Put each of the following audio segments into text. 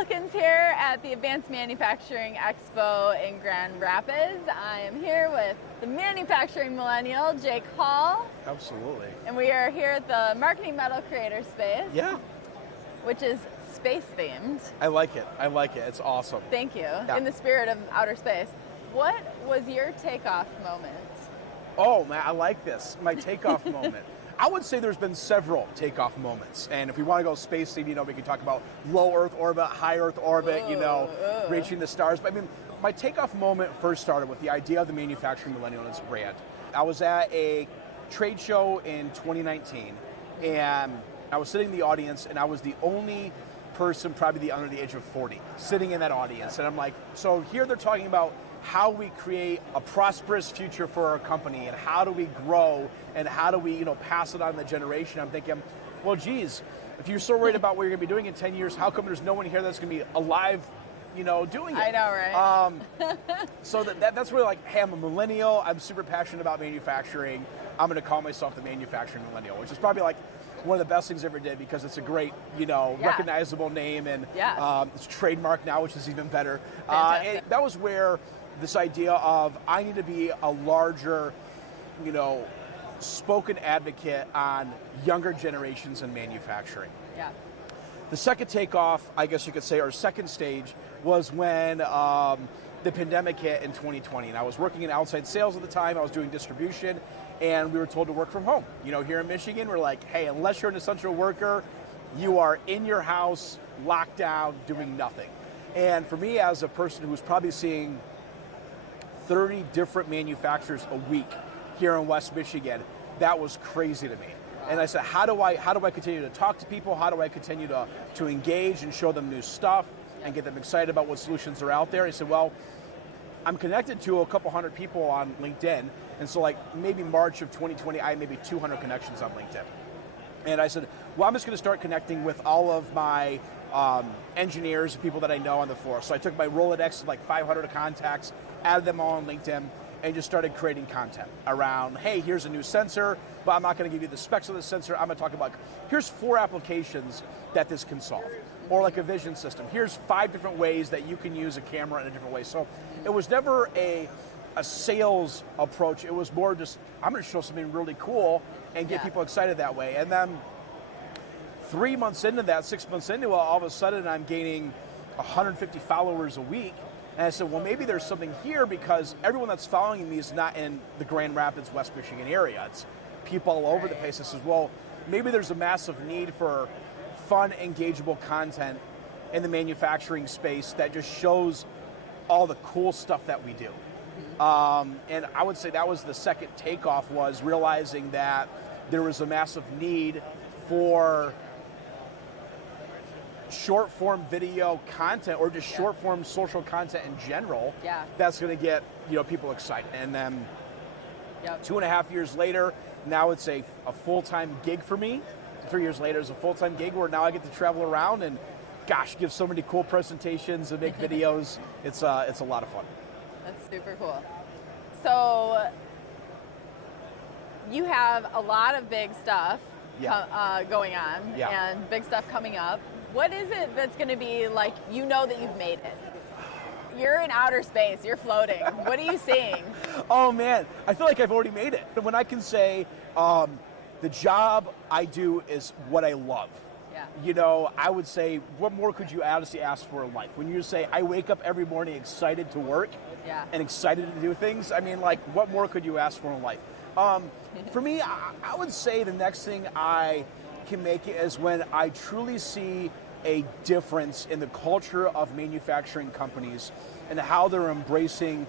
Wilkins here at the Advanced Manufacturing Expo in Grand Rapids. I am here with the manufacturing millennial, Jake Hall. Absolutely. And we are here at the Marketing Metal Creator Space. Yeah. Which is space themed. I like it. It's awesome. Thank you. Yeah. In the spirit of outer space. What was your takeoff moment? Oh man, I like this. My takeoff moment. I would say there's been several takeoff moments. And if we want to go space theme, we can talk about low Earth orbit, high Earth orbit, reaching the stars. But I mean, my takeoff moment first started with the idea of the manufacturing millennial and its brand. I was at a trade show in 2019, and I was sitting in the audience, and I was the only person probably under the age of 40 sitting in that audience. And I'm like, so here they're talking about how we create a prosperous future for our company, and how do we grow, and how do we, pass it on to the generation. I'm thinking, well, geez, if you're so worried about what you're going to be doing in 10 years, how come there's no one here that's going to be alive, doing it? I know, right? So that's really like, hey, I'm a millennial. I'm super passionate about manufacturing. I'm going to call myself the manufacturing millennial, which is probably like one of the best things I ever did, because it's a great, recognizable name, and it's trademarked now, which is even better. And that was where this idea of I need to be a larger, spoken advocate on younger generations in manufacturing. Yeah. The second takeoff, I guess you could say, or second stage, was when the pandemic hit in 2020. And I was working in outside sales at the time. I was doing distribution, and we were told to work from home. Here in Michigan, we're like, hey, unless you're an essential worker, you are in your house, locked down, doing nothing. And for me, as a person who's probably seeing 30 different manufacturers a week here in West Michigan, that was crazy to me. And I said, how do I continue to talk to people? How do I continue to engage and show them new stuff and get them excited about what solutions are out there? I said, well, I'm connected to a couple hundred people on LinkedIn. And so like maybe March of 2020, I had maybe 200 connections on LinkedIn. And I said, well, I'm just going to start connecting with all of my engineers, people that I know on the floor. So I took my Rolodex of like 500 contacts, added them all on LinkedIn, and just started creating content around, hey, here's a new sensor, but I'm not going to give you the specs of the sensor. I'm going to talk about, here's 4 applications that this can solve. Or like a vision system. Here's 5 different ways that you can use a camera in a different way. So it was never a sales approach. It was more just, I'm going to show something really cool and get people excited that way. And then 3 months into that, 6 months into it, all of a sudden I'm gaining 150 followers a week. And I said, well, maybe there's something here, because everyone that's following me is not in the Grand Rapids, West Michigan area. It's people all over the place. I said, well, maybe there's a massive need for fun, engageable content in the manufacturing space that just shows all the cool stuff that we do. And I would say that was the second takeoff, was realizing that there was a massive need for short form video content, or just short form social content in general. That's going to get people excited. And then 2.5 years later, now it's a full-time gig for me. 3 years later, it's a full-time gig where now I get to travel around and give so many cool presentations and make videos. It's a lot of fun. That's super cool. So you have a lot of big stuff going on, and big stuff coming up. What is it that's going to be like, that you've made it? You're in outer space, you're floating. What are you seeing? Oh man, I feel like I've already made it. When I can say the job I do is what I love. I would say, what more could you honestly ask for in life? When you say, I wake up every morning excited to work and excited to do things, I mean, like, what more could you ask for in life? For me, I would say the next thing I can make it is when I truly see a difference in the culture of manufacturing companies and how they're embracing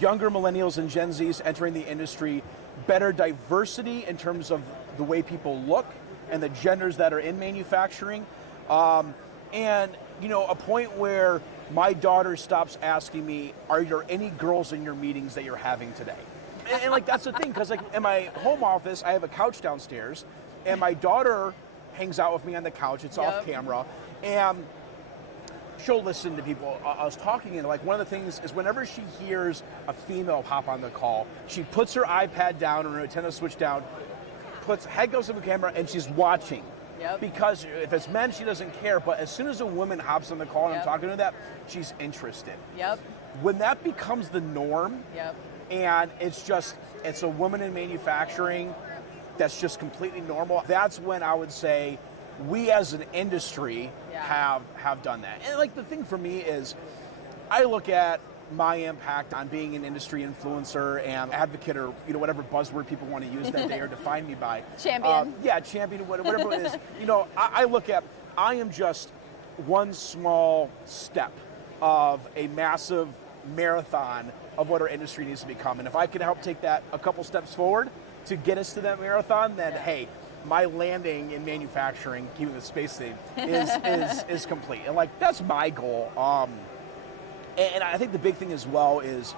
younger millennials and Gen Zs entering the industry, better diversity in terms of the way people look and the genders that are in manufacturing, and a point where my daughter stops asking me, are there any girls in your meetings that you're having today? And like, that's the thing, because like in my home office, I have a couch downstairs, and my daughter hangs out with me on the couch. It's off camera, and she'll listen to people. I was talking, and like one of the things is whenever she hears a female pop on the call, she puts her iPad down or her antenna switch down, head goes to the camera, and she's watching Yep. Because if it's men, she doesn't care. But as soon as a woman hops on the call and I'm talking to that, she's interested. Yep. When that becomes the norm, yep. and it's a woman in manufacturing that's just completely normal, that's when I would say we as an industry have done that. And like the thing for me is I look at my impact on being an industry influencer and advocate, or whatever buzzword people want to use that day or define me by. Champion. Champion, whatever it is. I look at, I am just one small step of a massive marathon of what our industry needs to become. And if I can help take that a couple steps forward to get us to that marathon, then hey, my landing in manufacturing, keeping the space thing, is complete. And like, that's my goal. And I think the big thing as well is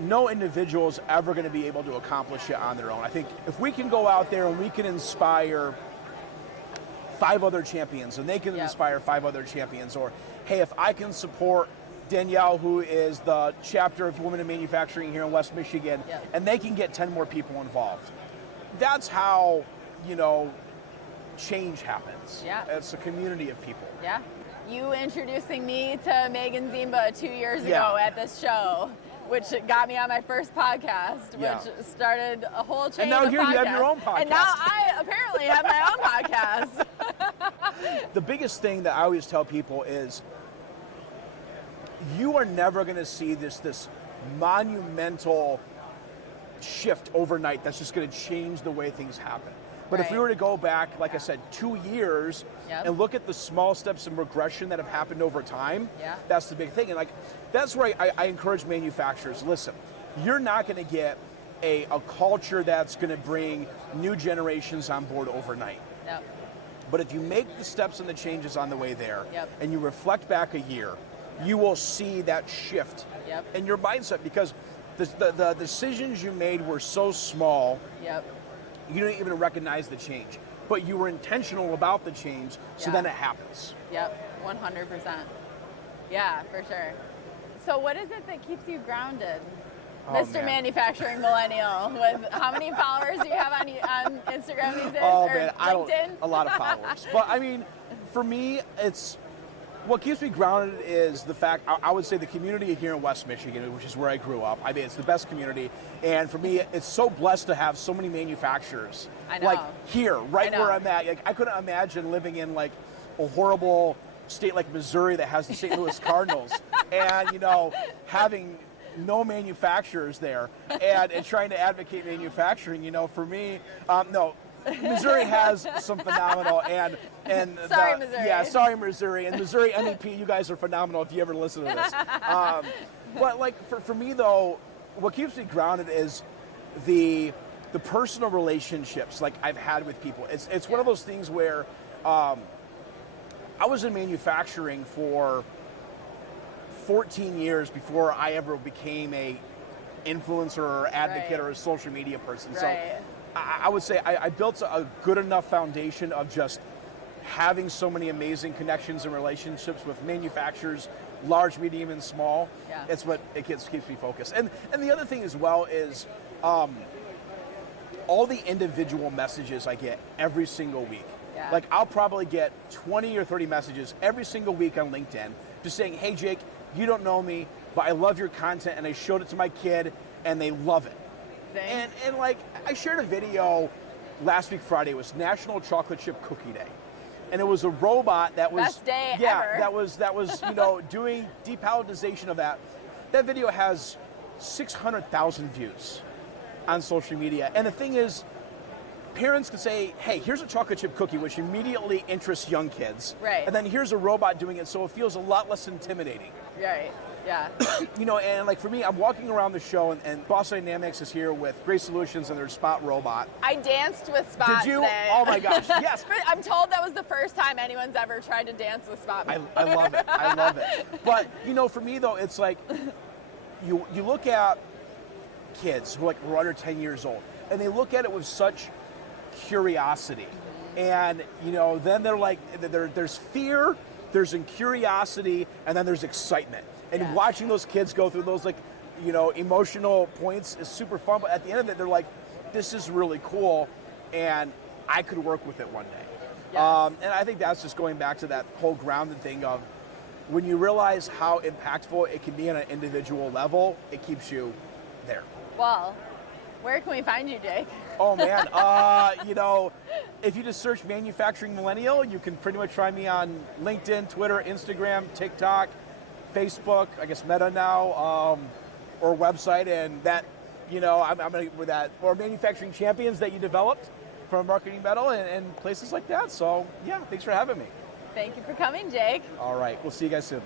no individual is ever going to be able to accomplish it on their own. I think if we can go out there and we can inspire 5 other champions and they can inspire 5 other champions, or hey, if I can support Danielle, who is the chapter of Women in Manufacturing here in West Michigan, and they can get 10 more people involved. That's how, change happens. Yeah. It's a community of people. Yeah. You introducing me to Megan Zimba 2 years ago at this show, which got me on my first podcast, which started a whole chain of podcasts. And now here you have your own podcast. And now I apparently have my own podcast. The biggest thing that I always tell people is you are never going to see this monumental shift overnight that's just going to change the way things happen. But if we were to go back, like I said, 2 years and look at the small steps in regression that have happened over time, that's the big thing. And like, that's where I encourage manufacturers, listen, you're not going to get a culture that's going to bring new generations on board overnight. Yep. But if you make the steps and the changes on the way there, and you reflect back a year, you will see that shift in your mindset, because the decisions you made were so small, you don't even recognize the change. But you were intentional about the change, so then it happens. Yep, 100%. Yeah, for sure. So what is it that keeps you grounded? Mr. Manufacturing Millennial, with how many followers do you have on Instagram these days? Oh, or man, LinkedIn? A lot of followers. But I mean, for me, what keeps me grounded is the fact, I would say the community here in West Michigan, which is where I grew up. I mean, it's the best community. And for me, it's so blessed to have so many manufacturers. I know. Like here, right where I'm at. Like, I couldn't imagine living in like a horrible state like Missouri that has the St. Louis Cardinals and, having no manufacturers there and trying to advocate manufacturing. For me, no. Missouri has some phenomenal and sorry, Missouri. Yeah, sorry, Missouri. And Missouri MEP, you guys are phenomenal if you ever listen to this. But like for me though, what keeps me grounded is the personal relationships like I've had with people. It's one of those things where I was in manufacturing for 14 years before I ever became a influencer or advocate or a social media person. So I would say I built a good enough foundation of just having so many amazing connections and relationships with manufacturers, large, medium, and small. It's what keeps me focused. And the other thing as well is all the individual messages I get every single week. Like I'll probably get 20 or 30 messages every single week on LinkedIn just saying, hey Jake, you don't know me, but I love your content and I showed it to my kid and they love it. And like, I shared a video last week Friday. It was National Chocolate Chip Cookie Day. And it was a robot that was... Best day ever. that was doing depalletization of that. That video has 600,000 views on social media. And the thing is, parents can say, hey, here's a chocolate chip cookie, which immediately interests young kids. And then here's a robot doing it, so it feels a lot less intimidating. Yeah. And like for me, I'm walking around the show and Boston Dynamics is here with Great Solutions and their Spot robot. I danced with Spot Did you? Today. Oh my gosh, yes. I'm told that was the first time anyone's ever tried to dance with Spot. I love it. I love it. But, for me though, it's like, you look at kids who are under 10 years old and they look at it with such curiosity. And, then they're like, there's fear, there's curiosity, and then there's excitement. And watching those kids go through those emotional points is super fun. But at the end of it, they're like, this is really cool, and I could work with it one day. Yes. And I think that's just going back to that whole grounded thing of when you realize how impactful it can be on an individual level, it keeps you there. Well, where can we find you, Jake? Oh man, if you just search Manufacturing Millennial, you can pretty much find me on LinkedIn, Twitter, Instagram, TikTok, Facebook, I guess Meta now, or website, and that, I'm going to with that, or Manufacturing Champions that you developed from Marketing Metal and places like that. So yeah, thanks for having me. Thank you for coming, Jake. All right, we'll see you guys soon.